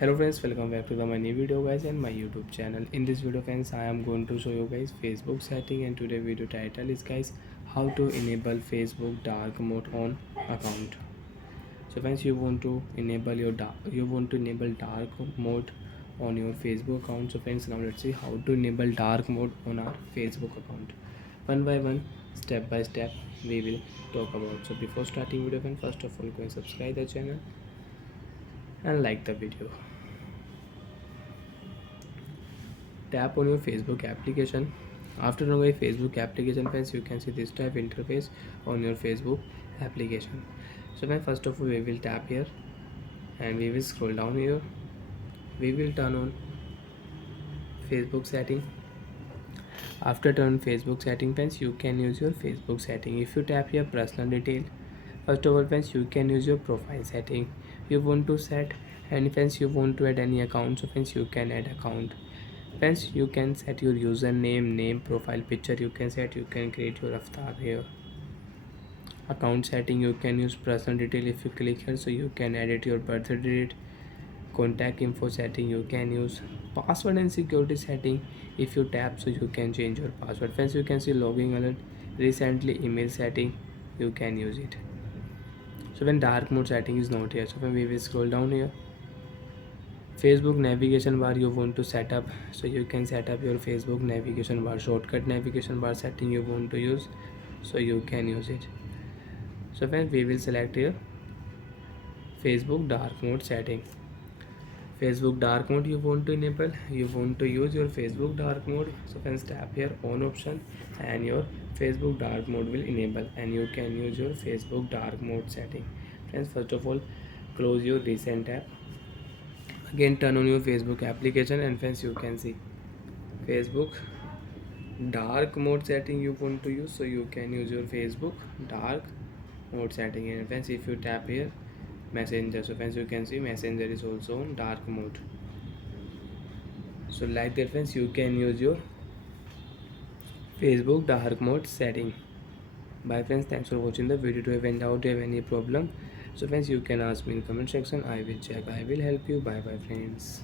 Hello friends, welcome back to my new video guys and my YouTube channel. In this video friends, I am going to show you guys Facebook setting, and today video title is guys how to enable Facebook dark mode on account. So friends, you want to enable dark mode on your Facebook account. So friends, now let's see how to enable dark mode on our Facebook account. One by one, step by step, we will talk about. So before starting video friends, first of all go and subscribe the channel and like the video. Tap on your Facebook application. After on your Facebook application friends, you can see this type interface on your Facebook application. So then first of all we will tap here and we will scroll down here. We will turn on Facebook setting. After turn Facebook setting friends, you can use your Facebook setting. If you tap here personal detail, first of all friends, you can use your profile setting. You want to set, and friends you want to add any account, so friends you can add account. Friends, you can set your username, name, profile picture. You can set, you can create your avatar here. Account setting, you can use personal detail. If you click here, so you can edit your birth date. Contact info setting, you can use password and security setting. If you tap, so you can change your password. Friends, you can see logging alert, recently email setting, you can use it. So when dark mode setting is not here, so when we will scroll down here, Facebook navigation bar you want to set up, so you can set up your Facebook navigation bar, shortcut navigation bar setting you want to use, so you can use it. So when we will select here Facebook dark mode setting. Facebook dark mode you want to enable, you want to use your Facebook dark mode, so friends tap here on option and your Facebook dark mode will enable and you can use your Facebook dark mode setting. Friends, first of all close your recent app, again turn on your Facebook application, and friends you can see Facebook dark mode setting you want to use, so you can use your Facebook dark mode setting. And friends, if you tap here Messenger, so friends you can see Messenger is also on dark mode. So like that friends, you can use your Facebook dark mode setting. Bye friends, thanks for watching the video. To have any doubt, have any problem, so friends you can ask me in comment section. I will check, I will help you. Bye bye friends.